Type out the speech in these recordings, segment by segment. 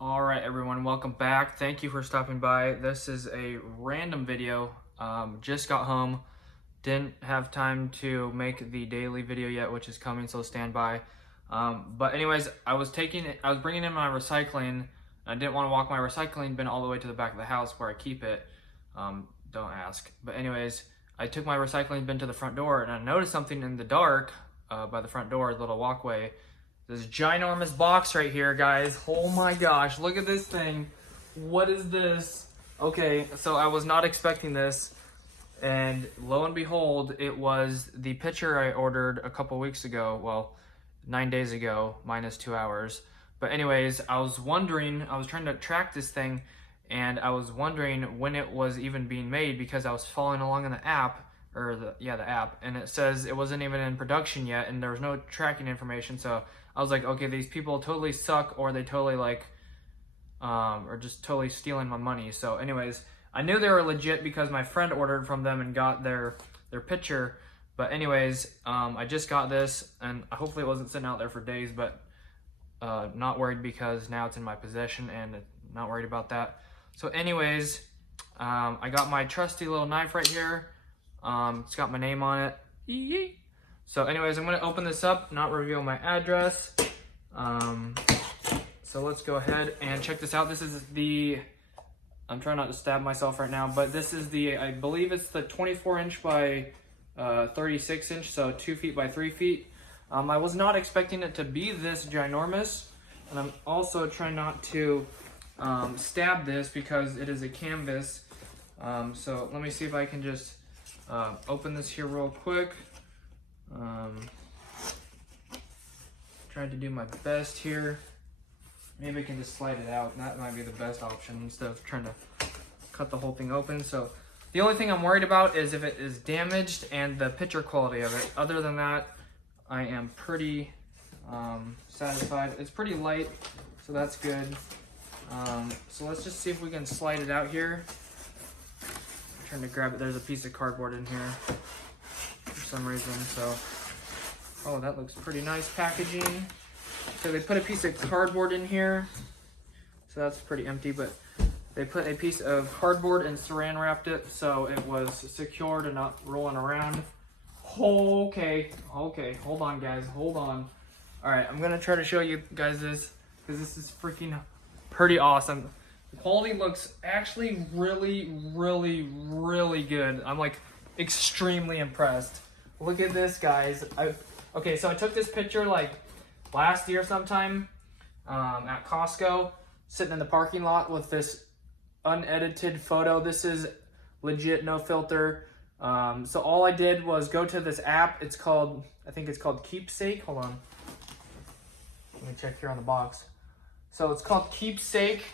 All right, everyone, welcome back. Thank you for stopping by. This is a random video. Just got home. Didn't have time to make the daily video yet, which is coming, so stand by. But anyways, I was bringing in my recycling. I didn't want to walk my recycling bin all the way to the back of the house where I keep it. Don't ask. But anyways, I took my recycling bin to the front door, and I noticed something in the dark by the front door, the little walkway. This ginormous box right here, guys. Oh my gosh, look at this thing. What is this? Okay, so I was not expecting this, and lo and behold, it was the pitcher I ordered a couple weeks ago. Well, 9 days ago, minus 2 hours. But anyways, I was trying to track this thing, and I was wondering when it was even being made because I was following along in the app, the app, and it says it wasn't even in production yet, and there was no tracking information. So I was like, okay, these people totally suck, or they totally or just totally stealing my money. So anyways, I knew they were legit because my friend ordered from them and got their pitcher. But anyways, I just got this, and hopefully it wasn't sitting out there for days, but not worried because now it's in my possession, and not worried about that. So anyways, I got my trusty little knife right here. It's got my name on it. Yee. So anyways, I'm gonna open this up, not reveal my address. So let's go ahead and check this out. This is I'm trying not to stab myself right now, but this is I believe it's the 24-inch by 36-inch, so 2 feet by 3 feet. I was not expecting it to be this ginormous, and I'm also trying not to stab this because it is a canvas. So let me see if I can just open this here real quick. Tried to do my best here. Maybe I can just slide it out. That might be the best option instead of trying to cut the whole thing open. So the only thing I'm worried about is if it is damaged and the picture quality of it. Other than that, I am pretty satisfied. It's pretty light, so that's good. So let's just see if we can slide it out here. I'm trying to grab it. There's a piece of cardboard in here for some reason. So, oh, that looks pretty nice packaging. So they put a piece of cardboard in here. So that's pretty empty, but they put a piece of cardboard and saran wrapped it so it was secured and not rolling around. Okay, hold on, guys, hold on. All right, I'm gonna try to show you guys this because this is freaking pretty awesome. The quality looks actually really, really, really good. I'm like extremely impressed. Look at this, guys. Okay, so I took this picture like last year sometime at Costco, sitting in the parking lot with this unedited photo. This is legit, no filter. So all I did was go to this app. It's called, I think it's called Keepsake. Hold on. Let me check here on the box. So it's called Keepsake.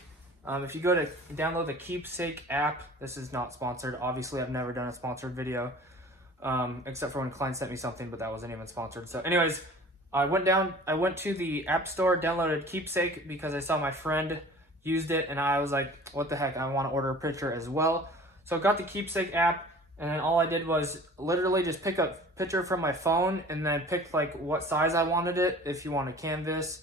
If you go to download the Keepsake app, this is not sponsored. Obviously, I've never done a sponsored video, except for when Klein sent me something, but that wasn't even sponsored. So anyways, I went to the app store, downloaded Keepsake because I saw my friend used it, and I was like, what the heck, I want to order a picture as well. So I got the Keepsake app, and then all I did was literally just pick a picture from my phone and then pick like what size I wanted it. If you want a canvas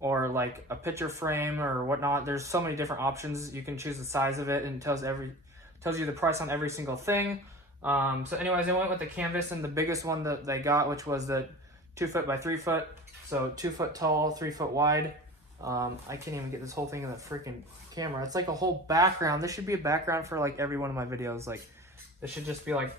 or like a picture frame or whatnot, there's so many different options. You can choose the size of it, and it tells you the price on every single thing. So anyways, I went with the canvas and the biggest one that they got, which was the 2 foot by 3 foot. So 2 foot tall, 3 foot wide. I can't even get this whole thing in the freaking camera. It's like a whole background. This should be a background for like every one of my videos. Like this should just be like,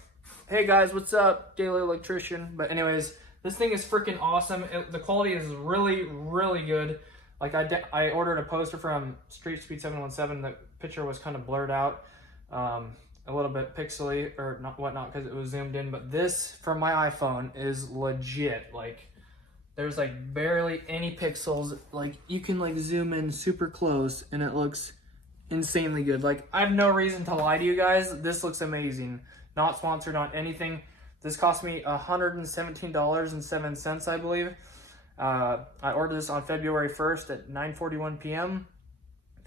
hey guys, what's up? Daily Electrician. But anyways, this thing is freaking awesome. The quality is really, really good. Like I ordered a poster from Street Speed 717. The picture was kind of blurred out, a little bit pixely or not whatnot because it was zoomed in. But this from my iPhone is legit. Like there's like barely any pixels. Like you can like zoom in super close and it looks insanely good. Like I have no reason to lie to you guys. This looks amazing. Not sponsored on anything. This cost me $117.07, I believe. I ordered this on February 1st at 9:41 p.m.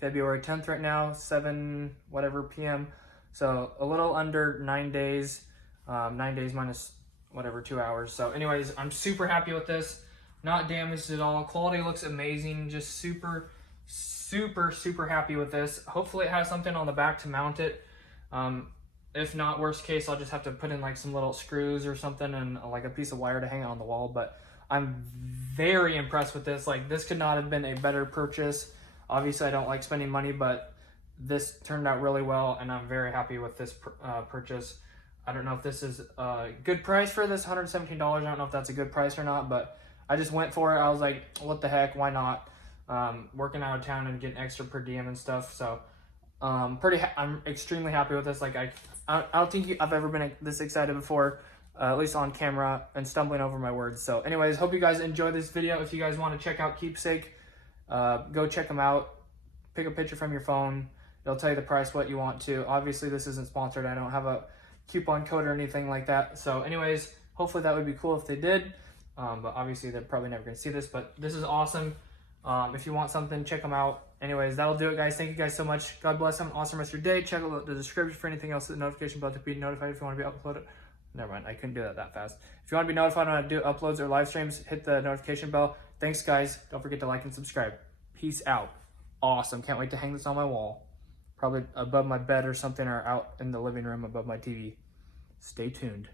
February 10th right now, 7 whatever p.m. So a little under 9 days. 9 days minus whatever 2 hours. So anyways, I'm super happy with this. Not damaged at all. Quality looks amazing. Just super, super happy with this. Hopefully it has something on the back to mount it. If not, worst case, I'll just have to put in like some little screws or something and like a piece of wire to hang it on the wall. But I'm very impressed with this. Like, this could not have been a better purchase. Obviously I don't like spending money, but this turned out really well, and I'm very happy with this purchase. I don't know if this is a good price for this $117. I don't know if that's a good price or not, but I just went for it. I was like, what the heck, why not? Working out of town and getting extra per diem and stuff. So I'm extremely happy with this. Like, I don't think I've ever been this excited before, at least on camera, and stumbling over my words. So anyways, hope you guys enjoy this video. If you guys want to check out Keepsake, go check them out. Pick a picture from your phone. It'll tell you the price, what you want to. Obviously this isn't sponsored. I don't have a coupon code or anything like that. So anyways, hopefully that would be cool if they did. But obviously they're probably never gonna see this, but this is awesome. If you want something, check them out. Anyways, that'll do it, guys. Thank you guys so much. God bless. Have an awesome rest of your day. Check out the description for anything else, the notification bell to be notified if you want to be uploaded. Never mind, I couldn't do that fast. If you want to be notified when I do uploads or live streams, hit the notification bell. Thanks, guys. Don't forget to like and subscribe. Peace out. Awesome. Can't wait to hang this on my wall. Probably above my bed or something, or out in the living room above my TV. Stay tuned.